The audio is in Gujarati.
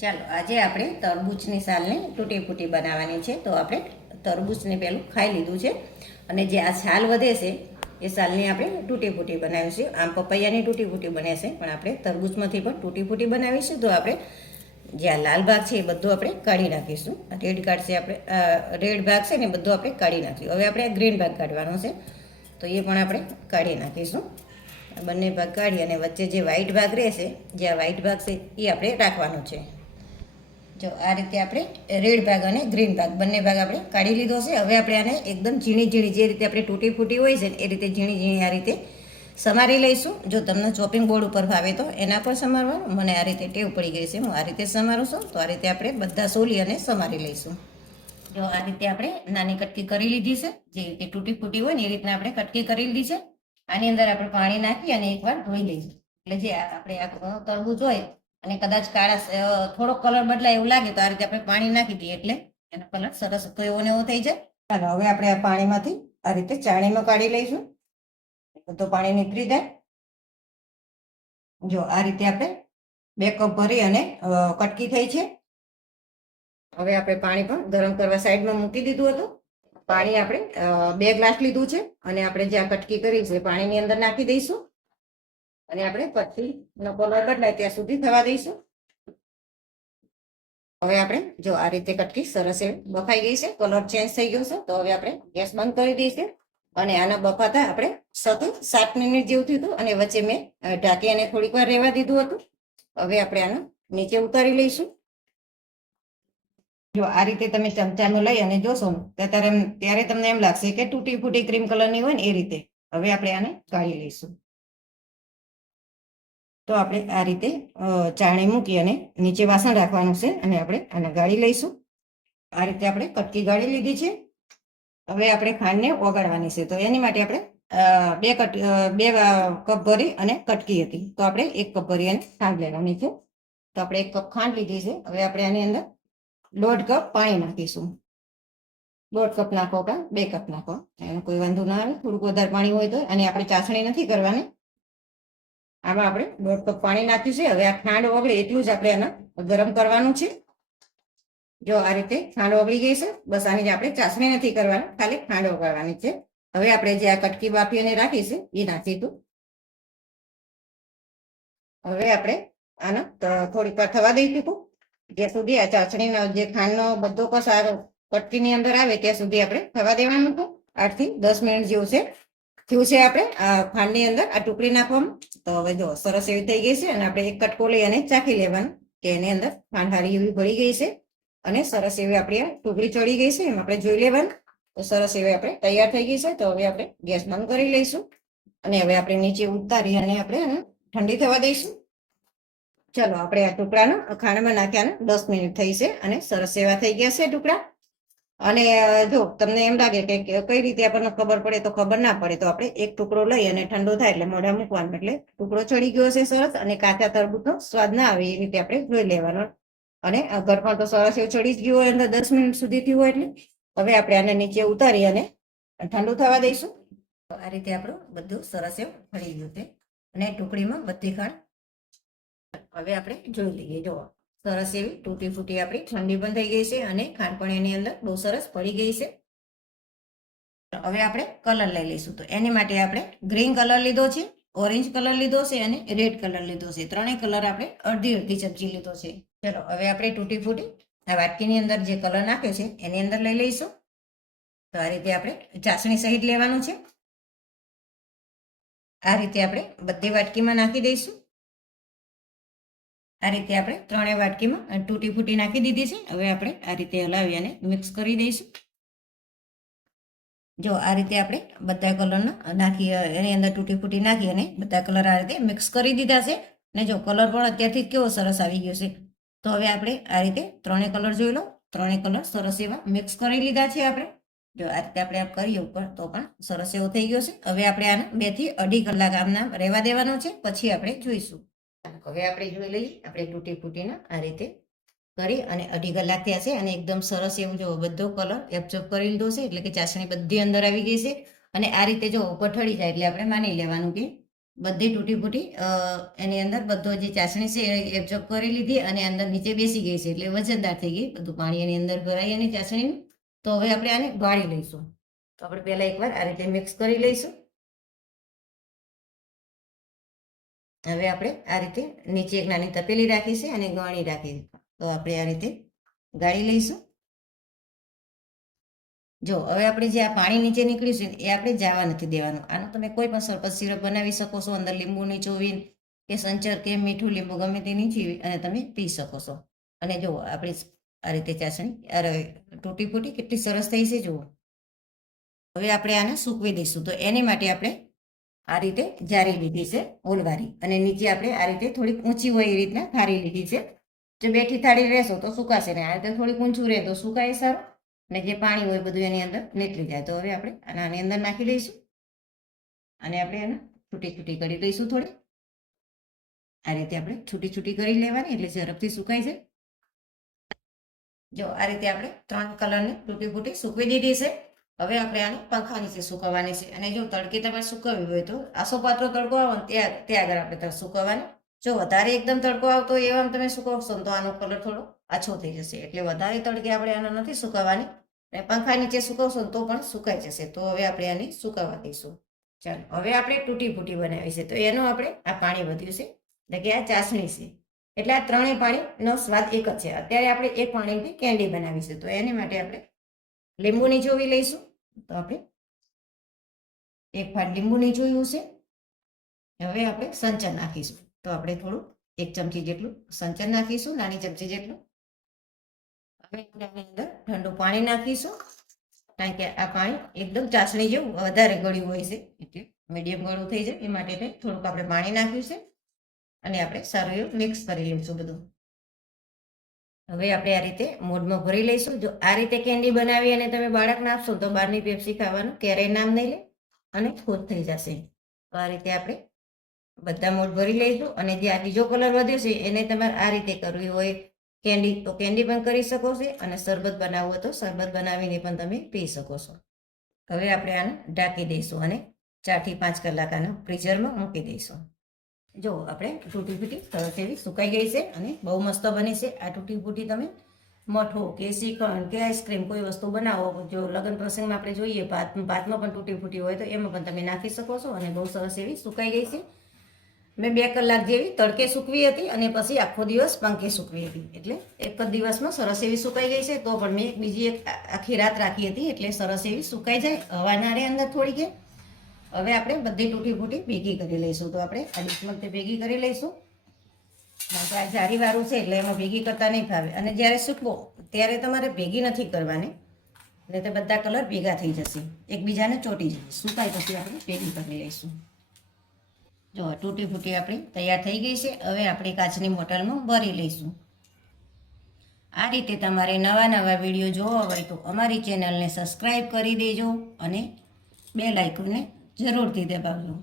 ચાલો આજે આપણે તરબૂચની સાલને તૂટી ફૂટી બનાવવાની છે. તો આપણે તરબૂચને પહેલું ખાઈ લીધું છે અને જે આ છાલ વધે છે એ સાલની આપણે તૂટી ફૂટી બનાવીશું. આમ પપૈયાની તૂટી ફૂટી બને છે, પણ આપણે તરબૂચમાંથી પણ તૂટી ફૂટી બનાવીશું. તો આપણે જે આ લાલ ભાગ છે એ બધું આપણે કાઢી નાખીશું. આ રેડ કાઢશે આપણે, રેડ ભાગ છે ને બધું આપણે કાઢી નાખીશું. હવે આપણે ગ્રીન ભાગ કાઢવાનો છે, તો એ પણ આપણે કાઢી નાખીશું. બંને ભાગ કાઢી અને વચ્ચે જે વ્હાઈટ ભાગ રહેશે, જે આ વ્હાઈટ ભાગ છે એ આપણે રાખવાનો છે. જો આ રીતે આપણે રેડ ભાગ અને ગ્રીન ભાગ બંને ભાગ આપણે કાઢી લીધો છે. હવે આપણે આને એકદમ ઝીણી ઝીણી, જે રીતે આપણે તૂટી ફૂટી હોય છે એ રીતે ઝીણી ઝીણી આ રીતે સમારી લઈશું. જો તમને ચોપિંગ બોર્ડ ઉપર ભાવે તો એના પર સમારવાનું, મને આ રીતે ટેવ પડી ગઈ છે, હું આ રીતે સમારું છું. તો આ રીતે આપણે બધા સોલી અને સમારી લઈશું. જો આ રીતે આપણે નાની કટકી કરી લીધી છે, જે રીતે તૂટી ફૂટી હોય ને એ રીતના આપણે કટકી કરી લીધી છે. આની અંદર આપણે પાણી નાખી અને એકવાર ધોઈ લઈશું. એટલે જે આપણે આ તરબૂચ હોય અને કદાચ કાળા થોડો કલર બદલાય એવું લાગે તો આ રીતે આપણે પાણી નાખી દઈએ એટલે એનો કલર સરસ તો એવો ને એવો થઈ જાય. ચાલો હવે આપણે આ પાણીમાંથી આ રીતે ચાણીમાં કાઢી લઈશું, બધું પાણી નીકળી જાય. જો આ રીતે આપણે 2 કપ ભરી અને કટકી થઈ છે. હવે આપણે પાણી પણ ગરમ કરવા સાઈડમાં મૂકી દીધું હતું. પાણી આપણે 2 ગ્લાસ લીધું છે અને આપણે જે આ કટકી કરી છે પાણીની અંદર નાખી દઈશું અને આપણે પછીનો કલર બદલાય ત્યાં સુધી થવા દઈશું. હવે આપણે જો આ રીતે કટકી સરસ એવી બફાઈ ગઈ છે, કલર ચેન્જ થઈ ગયો છે. તો હવે આપણે ગેસ બંધ કરી દઈશું અને આના બફાતા આપણે 7 મિનિટ જેવું થયું હતું અને વચ્ચે મેં ઢાંકી અને થોડીક વાર રહેવા દીધું હતું. હવે આપણે આને નીચે ઉતારી લઈશું. જો આ રીતે તમે ચમચામાં લઈ અને જોશો ત્યારે તમને એમ લાગશે કે તૂટી ફૂટી ક્રીમ કલરની હોય ને એ રીતે. હવે આપણે આને કાઢી લઈશું. તો આપણે આ રીતે ચાણી મૂકી અને નીચે વાસણ રાખવાનું છે અને આપણે આને ગાળી લઈશું. આ રીતે આપણે કટકી ગાળી લીધી છે. હવે આપણે ખાંડને ઓગાળવાની છે. તો એની માટે આપણે 2 કપ ભરી અને કટકી હતી, તો આપણે 1 કપ ભરી અને ખાંડ લેવાની છે. તો આપણે 1 કપ ખાંડ લીધી છે. હવે આપણે આની અંદર 1.5 કપ પાણી નાખીશું. 1.5 કપ નાખો કે 2 કપ નાખો, એનો કોઈ વાંધો ના આવે. થોડુંક વધારે પાણી હોય તો. અને આપણે ચાસણી નથી કરવાની. આમાં આપણે 1.5 કપ પાણી નાખ્યું છે. હવે આ ખાંડ ઓગળે એટલું જ આપણે આને ગરમ કરવાનું છે. જો આ રીતે ખાંડ ઓગળી ગઈ છે. બસ આની આપણે ચાસણી નથી કરવાની, ખાલી ખાંડ ઓગાળવાની છે. હવે આપણે જે આ કટકી બાફી અને રાખી છે એ નાખીશું. હવે આપણે આને થોડીક વાર થવા દઈશું. જ્યાં સુધી આ ચાસણીનો જે ખાંડનો બધો કસ કટકીની અંદર આવે ત્યાં સુધી આપણે થવા દેવાનું હતું. 8 થી 10 મિનિટ જેવું છે થયું છે આપણે આ ખાંડની અંદર આ ટુકડી નાખવામાં. તો હવે જો સરસ એવી થઈ ગઈ છે અને આપણે એક કટકો લઈ અને ચાખી લેવાનું કે એની અંદર ખાંડ હારી એવી ભળી ગઈ છે અને સરસ એવી આપણી આ ટુકડી ચડી ગઈ છે. એમ આપણે જોઈ લેવાનું. તો સરસ એવી આપણે તૈયાર થઈ ગઈ છે. તો હવે આપણે ગેસ બંધ કરી લઈશું અને હવે આપણે નીચે ઉતારી અને આપણે ઠંડી થવા દઈશું. ચલો આપણે આ ટુકડાનો ખાંડમાં નાખ્યાને 10 મિનિટ થઈ છે અને સરસ એવા થઈ ગયા છે ટુકડા. અને જો તમને એમ લાગે કે કઈ રીતે આપણને ખબર પડે તો ખબર ના પડે, તો આપણે એક ટુકડો લઈ અને ઠંડો થાય એટલે મોઢા મૂકવાનો, એટલે ટુકડો ચડી ગયો છે સરસ અને કાચા તરબૂચનો સ્વાદ ના આવે એ રીતે આપણે જોઈ લેવાનો. અને ગરફણ તો સરસ એવું ચડી જ ગયું હોય અંદર 10 મિનિટ સુધી થયું હોય એટલે. હવે આપણે આને નીચે ઉતારી અને ઠંડુ થવા દઈશું. તો આ રીતે આપણું બધું સરસ એવું ફળી ગયું છે અને ટુકડીમાં બધી ખાંડ હવે આપણે જોઈ લઈએ. જો સરસ એવી તૂટી ફૂટી આપણી ઠંડી પણ થઈ ગઈ છે અને ખાંડ પણ એની અંદર બહુ સરસ પડી ગઈ છે. હવે આપણે કલર લઈ લઈશું. તો એની માટે આપણે ગ્રીન કલર લીધો છે, ઓરેન્જ કલર લીધો છે અને રેડ કલર લીધો છે. ત્રણેય કલર આપણે અડધી અડધી ચમચી લીધો છે. ચલો હવે આપણે તૂટી ફૂટી આ વાટકીની અંદર જે કલર નાખ્યો છે એની અંદર લઈ લઈશું. તો આ રીતે આપણે ચાસણી સહિત લેવાનું છે. આ રીતે આપણે બધી વાટકીમાં નાખી દઈશું. આ રીતે આપણે ત્રણેય વાટકીમાં તૂટી ફૂટી નાખી દીધી છે. હવે આપણે આ રીતે હલાવી અને મિક્સ કરી દઈશું. જો આ રીતે આપણે બધા કલરના નાખી એની અંદર તૂટી ફૂટી નાખી અને બધા કલર આ રીતે મિક્સ કરી દીધા છે. અને જો કલર પણ અત્યારથી કેવો સરસ આવી ગયો છે. તો હવે આપણે આ રીતે ત્રણેય કલર જોઈ લો. ત્રણેય કલર સરસ એવા મિક્સ કરી લીધા છે આપણે. જો આ રીતે આપણે કરીએ ઉપર તો પણ સરસ એવો થઈ ગયો છે. હવે આપણે આને 2 થી 2.5 કલાક આમના રહેવા દેવાનો છે, પછી આપણે જોઈશું. હવે આપણે જોઈ લઈએ. આપણે તૂટી ફૂટીના આ રીતે કરી અને 2.5 કલાક થયા છે અને એકદમ સરસ એવું જો બધો કલર એબ્ઝોર્બ કરી લીધો છે, એટલે કે ચાસણી બધી અંદર આવી ગઈ છે. અને આ રીતે જો ઉપર ઠળી જાય એટલે આપણે માની લેવાનું કે બધી તૂટી ફૂટી એની અંદર બધો જે ચાસણી છે એ એબ્ઝોર્બ કરી લીધી અને અંદર નીચે બેસી ગઈ છે એટલે વજનદાર થઈ ગઈ બધું પાણી એની અંદર ભરાઈ એની ચાસણીનું. તો હવે આપણે આને ગાળી લઈશું. તો આપણે પહેલા એકવાર આ રીતે મિક્સ કરી લઈશું. હવે આપણે આ રીતે નીચે એક નાની તપેલી રાખી છે અને ગાણી રાખી તો આપણે આ રીતે ગાળી લઈશું. જો હવે આપણે જે આ પાણી નીચે નીકળ્યું છે એ આપણે જવા નથી દેવાનું. આનો તમે કોઈ પણ સરબત સિરપ બનાવી શકો છો. અંદર લીંબુ નીચોવીને કે સંચર કે મીઠું લીંબુ ગમે તે નીચી અને તમે પી શકો છો. અને જુઓ આપણી આ રીતે ચાસણી તૂટી ફૂટી કેટલી સરસ થઈ છે જુઓ. હવે આપણે આને સૂકવી દઈશું. તો એની માટે આપણે આ રીતે જારી લીધી છે ઓલવારી અને નીચે આપણે આ રીતે થોડીક ઊંચી હોય એ રીતના થાળી લીધી છે. જો બેઠી થાળી રહેશો તો સુકાશે ને આ રીતે થોડીક ઊંચું રહે તો સુકાય સારું અને જે પાણી હોય બધું એની અંદર નીકળી જાય. તો હવે આપણે આની અંદર નાખી દઈશું અને આપણે એને છૂટી છૂટી કરી દઈશું. થોડી આ રીતે આપણે છૂટી છૂટી કરી લેવાની એટલે ઝડપથી સુકાઈ જાય. જો આ રીતે આપણે 3 કલરને તૂટી ફૂટી સૂકવી દીધી છે. હવે આપણે આને પંખા નીચે સુકવવાની છે. અને જો તડકે તમારે સુકવવી હોય તો આસો પાત્રો તડકો આવે ને ત્યાં આગળ આપણે સુકવવાની. જો વધારે એકદમ તડકો આવતો હોય એવા તમે સુકવશો તો આનો કલર થોડો આછો થઈ જશે. એટલે વધારે તડકે આપણે આને નથી સુકવવાની. અને પંખા નીચે સુકવશો તો પણ સુકાઈ જશે. તો હવે આપણે આને સુકાવા દઈશું. ચાલો હવે આપણે તૂટી ફૂટી બનાવી છે. તો એનું આપણે આ પાણી વધ્યું છે એટલે કે આ ચાસણી છે. એટલે આ ત્રણેય પાણીનો સ્વાદ એક જ છે. અત્યારે આપણે એક પાણીથી કેન્ડી બનાવી છે. તો એની માટે આપણે લીંબુ નીચોવી લઈશું. તો આપણે એક ફાટ લીંબુ નીચોવ્યું છે. હવે આપણે સંચર નાખીશું. તો આપણે થોડું 1 ચમચી જેટલું સંચર નાખીશું, નાની ચમચી જેટલું. હવે આપણે આની અંદર ઠંડુ પાણી નાખીશું કારણ કે આ પાણી એકદમ ચાસણી જેવું વધારે ગળ્યું હોય છે એટલે મીડિયમ ગળું થઈ જાય એ માટે થોડુંક આપણે પાણી નાખ્યું છે અને આપણે સારું એવું મિક્સ કરી લઈશું બધું. હવે આપણે આ રીતે મોઢમાં ભરી લઈશું. જો આ રીતે કેન્ડી બનાવી અને તમે બાળકને આપશો તો બહારની પેપ્સી ખાવાનું ક્યારેય નામ નહીં લે અને ખુશ થઈ જશે. તો આ રીતે આપણે બધા મોઢ ભરી લઈશું. અને જે આ બીજો કલર વધ્યો છે એને તમારે આ રીતે કરવી હોય કેન્ડી તો કેન્ડી પણ કરી શકો છો અને શરબત બનાવવું હોય તો શરબત બનાવીને પણ તમે પી શકો છો. હવે આપણે આને ઢાંકી દઈશું અને 4 થી 5 કલાક આને ફ્રીઝરમાં મૂકી દઈશું. જો આપણે તૂટી ફૂટી સરસ એવી સુકાઈ ગઈ છે અને બહુ મસ્ત બની છે. આ તૂટી ફૂટી તમે મઠો કે શ્રીખંડ કે આઈસ્ક્રીમ કોઈ વસ્તુ બનાવો, જો લગ્ન પ્રસંગમાં આપણે જોઈએ ભાતમાં પણ તૂટી ફૂટી હોય તો એમાં પણ તમે નાખી શકો છો. અને બહુ સરસ એવી સુકાઈ ગઈ છે. મેં 2 કલાક જેવી તડકે સૂકવી હતી અને પછી આખો દિવસ પંખે સૂકવી હતી એટલે એક જ દિવસમાં સરસ એવી સુકાઈ ગઈ છે. તો પણ મેં બીજી એક આખી રાત રાખી હતી એટલે સરસ એવી સુકાઈ જાય. હવા ના રહે અંદર થોડીક. હવે આપણે બધી તૂટી ફૂટી ભેગી કરી લઈશું. તો આપણે આ ડીશમાં ભેગી કરી લઈશું. આ જારીવાળું છે એટલે એમાં ભેગી કરતા નહીં ફાવે. અને જ્યારે સૂકવો ત્યારે તમારે ભેગી નથી કરવાની એટલે તે બધા કલર ભેગા થઈ જશે, એકબીજાને ચોંટી જશે. સુકાય પછી આપણે ભેગી કરી લઈશું. જો તૂટી ફૂટી આપણી તૈયાર થઈ ગઈ છે. હવે આપણે કાચની બોટલમાં ભરી લઈશું. આ રીતે તમારે નવા વિડીયો જોવા હોય તો અમારી ચેનલને સબસ્ક્રાઈબ કરી દેજો અને બેલ આઇકોનને જરૂરથી દબાવજો.